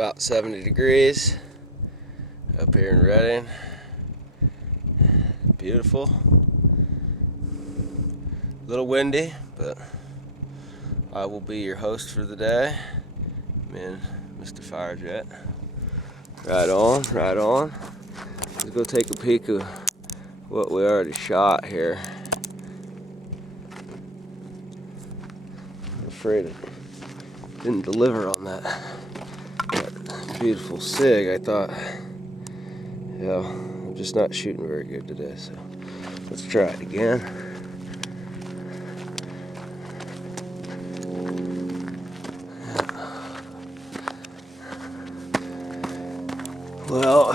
about 70 degrees up here in Redding. Beautiful. A little windy, but I will be your host for the day. Me and Mr. Firejet. Right on, right on. Let's go take a peek of what we already shot here. I'm afraid it didn't deliver on that beautiful SIG. I thought, I'm just not shooting very good today, so let's try it again. Well,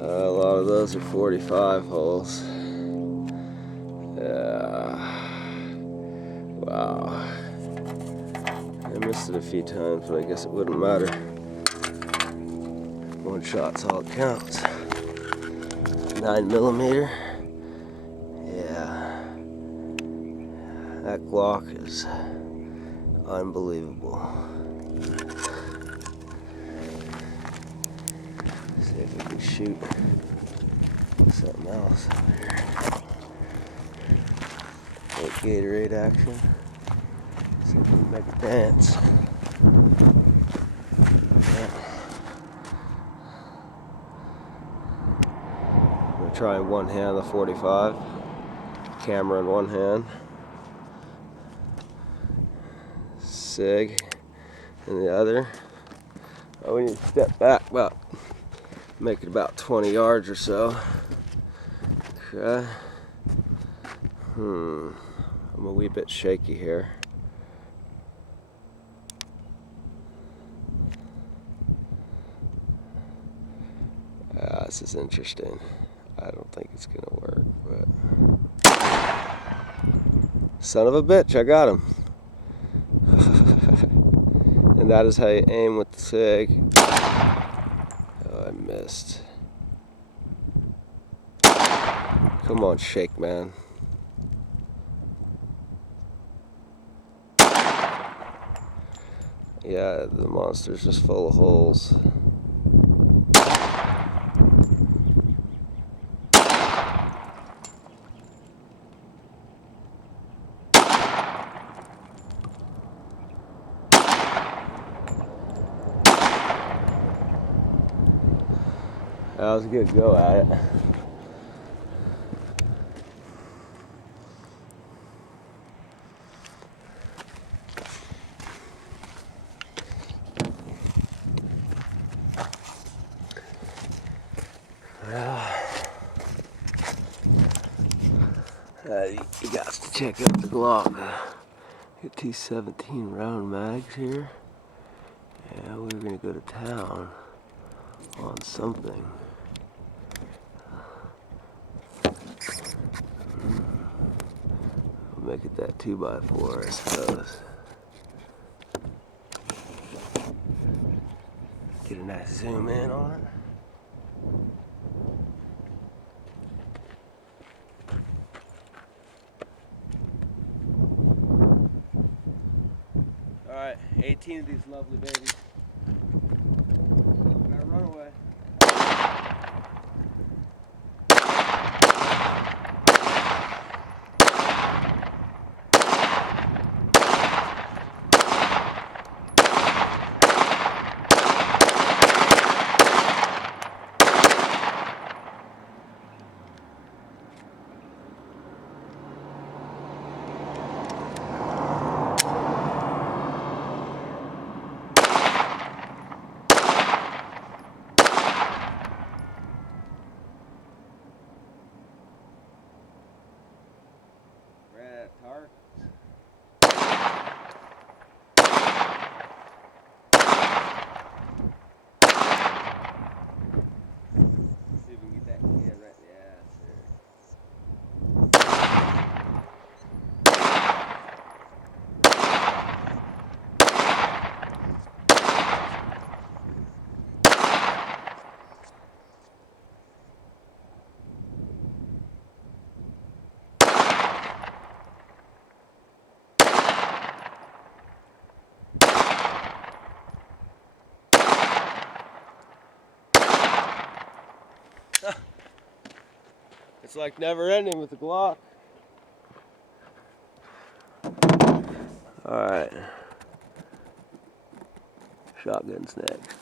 a lot of those are 45 holes. Wow. I missed it a few times, but I guess it wouldn't matter. One shot's all it counts. 9mm. Yeah. That Glock is unbelievable. See if we can shoot something else over here. Like Gatorade action. See if we can make it dance. I'm gonna try in one hand the 45. Camera in one hand. SIG in the other. Oh, we need to step back make it about 20 yards or so. Okay. I'm a wee bit shaky here. This is interesting. I don't think it's gonna work, but son of a bitch, I got him. And that is how you aim with the SIG. Oh, I missed. Come on, shake, man. Yeah, the monster's just full of holes. That was a good go at it. You got to check out the Glock. Got two 17 round mags here. Yeah, we were gonna go to town on something. We'll make it that 2x4, I suppose. Get a nice zoom in on it. Alright, 18 of these lovely babies. Gotta run away. Target. See if we can get that can right in the ass here. It's like never ending with the Glock. Alright. Shotgun's next.